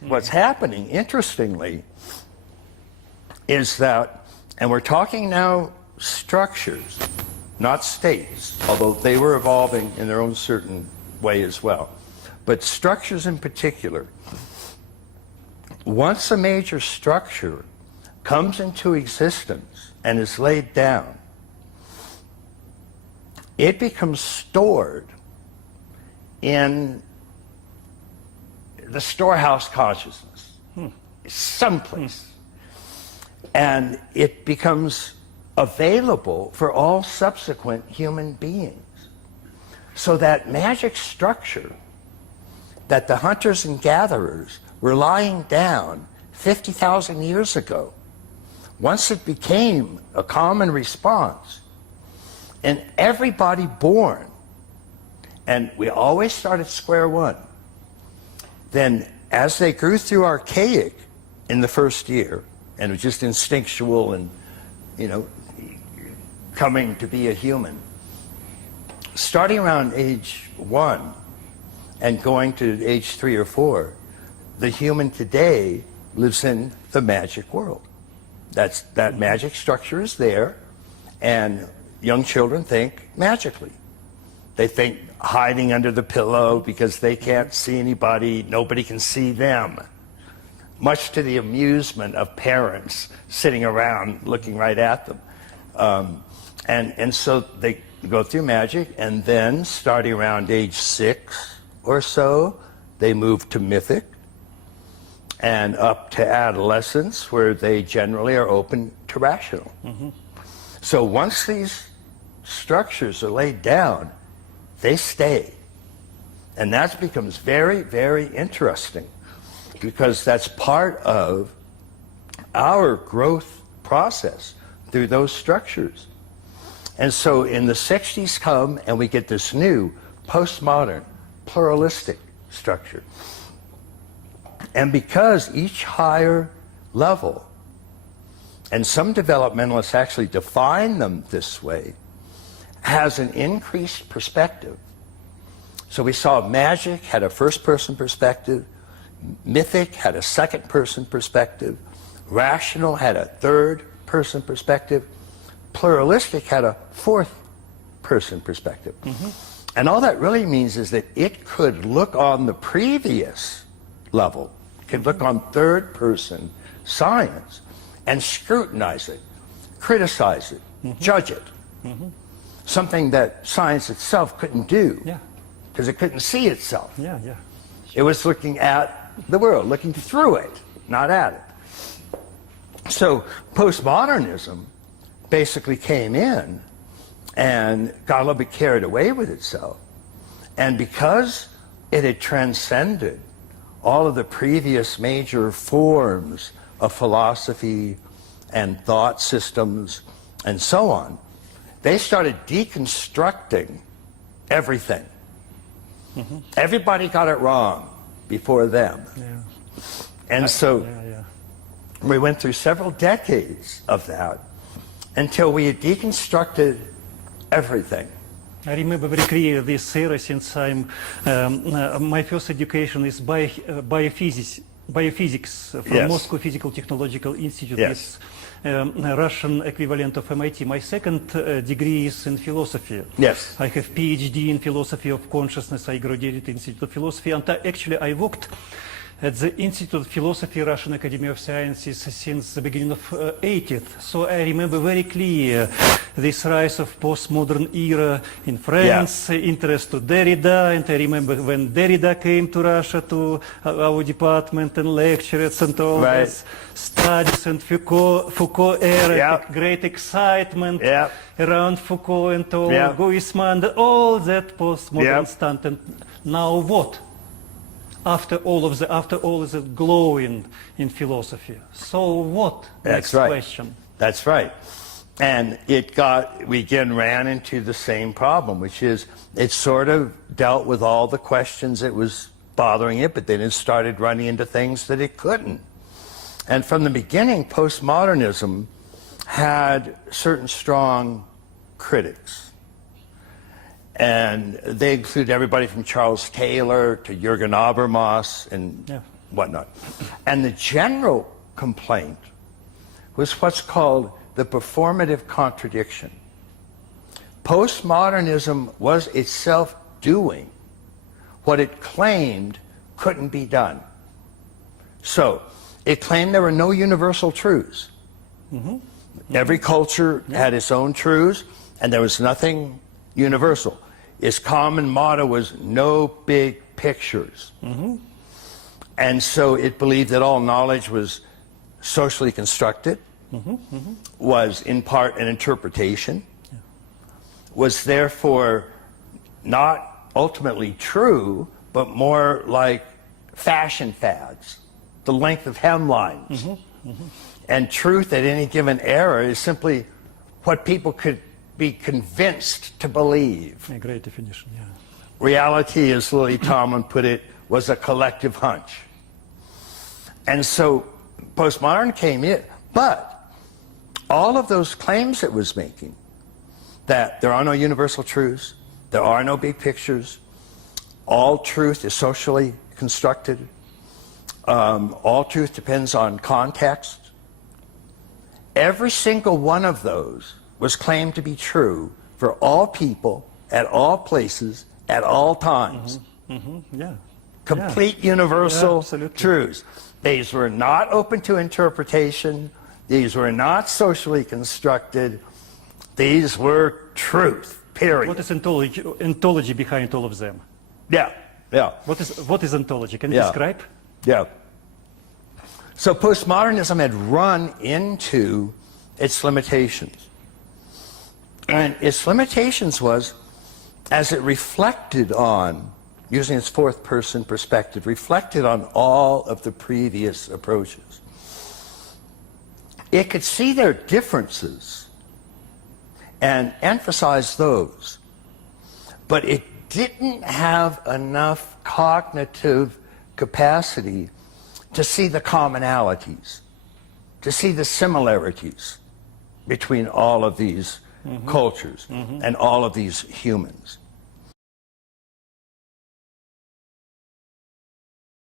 What's happening, interestingly, is that, and we're talking now structures, not states, although they were evolving in their own certain way as well. But structures in particular, once a major structure comes into existence and is laid down, it becomes stored in the storehouse consciousness, someplace. And it becomes available for all subsequent human beings. So that magic structure that the hunters and gatherers were lying down 50,000 years ago, once it became a common response, and everybody born, and we always start at square one, then as they grew through archaic in the first year, and it was just instinctual and, you know, coming to be a human, starting around age 1 and going to age 3 or 4, the human today lives in the magic world. That magic structure is there, and young children think magically. They think hiding under the pillow because they can't see anybody, nobody can see them. Much to the amusement of parents sitting around looking right at them. And so they go through magic, and then starting around age 6 or so, they move to mythic, and up to adolescence, where they generally are open to rational. So once these structures are laid down, they stay. And that becomes very, very interesting, because that's part of our growth process through those structures. And so in the 60s come, and we get this new postmodern pluralistic structure. And because each higher level, and some developmentalists actually define them this way, has an increased perspective. So we saw magic had a first-person perspective, mythic had a second-person perspective, rational had a third-person perspective, pluralistic had a fourth-person perspective. And all that really means is that it could look on the previous level, could look on third-person science and scrutinize it, criticize it, judge it. Something that science itself couldn't do, because it couldn't see itself. It was looking at the world, looking through it, not at it. So postmodernism basically came in and got a little bit carried away with itself. And because it had transcended all of the previous major forms of philosophy and thought systems and so on, they started deconstructing everything. Everybody got it wrong before them. And so we went through several decades of that until we had deconstructed everything. I remember very clearly this era, since my first education is biophysics from Moscow Physical Technological Institute, is Russian equivalent of MIT. My second degree is in philosophy. I have PhD in philosophy of consciousness. I graduated Institute of Philosophy, and actually I worked at the Institute of Philosophy, Russian Academy of Sciences, since the beginning of 80th. So I remember very clear this rise of postmodern era in France, interest to Derrida, and I remember when Derrida came to Russia to our department and lectures and all this studies, and Foucault era, great excitement around Foucault and all, Guisman, all that postmodern stunt. And now what? After all of the glowing in philosophy. So what? Next question. That's right. And we again ran into the same problem, which is it sort of dealt with all the questions that was bothering it, but then it started running into things that it couldn't. And from the beginning, postmodernism had certain strong critics. And they include everybody from Charles Taylor to Jürgen Habermas and whatnot. And the general complaint was what's called the performative contradiction. Postmodernism was itself doing what it claimed couldn't be done. So, it claimed there were no universal truths. Every culture had its own truths, and there was nothing universal. Its common motto was no big pictures. And so it believed that all knowledge was socially constructed, was in part an interpretation, was therefore not ultimately true, but more like fashion fads, the length of hemlines. And truth at any given era is simply what people could be convinced to believe. A great definition, yeah. Reality, as Lily Tomlin put it, was a collective hunch. And so postmodern came in, but all of those claims it was making, that there are no universal truths, there are no big pictures, all truth is socially constructed, all truth depends on context. Every single one of those was claimed to be true for all people, at all places, at all times. Yeah. Complete universal Yeah, truths. These were not open to interpretation. These were not socially constructed. These were truth, period. What is ontology behind all of them? Yeah, yeah. What is ontology? Can you describe? Yeah. So postmodernism had run into its limitations. And its limitations was, as it reflected on, using its fourth person perspective, reflected on all of the previous approaches. It could see their differences and emphasize those, but it didn't have enough cognitive capacity to see the commonalities, to see the similarities between all of these cultures and all of these humans.